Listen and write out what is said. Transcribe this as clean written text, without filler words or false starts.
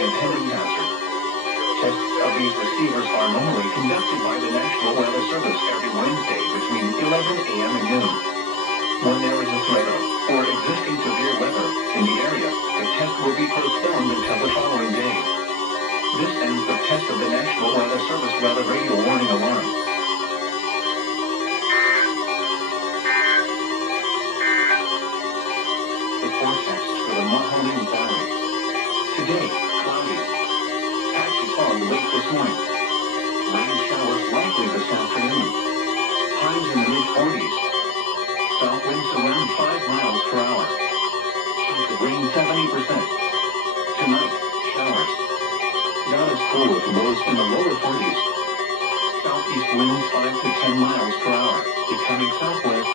the impending hazard. Tests of these receivers are normally conducted by the National Weather Service every Wednesday between 11 a.m. and noon. When there is a threat of or existing severe weather in the area, the test will be postponed until the following day. This ends the test of the National Weather Service weather radio warning alarm. The forecast for the Mahoning Valley. Today, cloudy. Patchy fog late this morning. Rain showers likely this afternoon. Highs in the mid-40s. South winds around 5 miles per hour. Chance of rain 70%. Tonight, showers. Not as cool with lows in the lower 40s. Southeast winds 5 to 10 miles per hour, becoming southwest.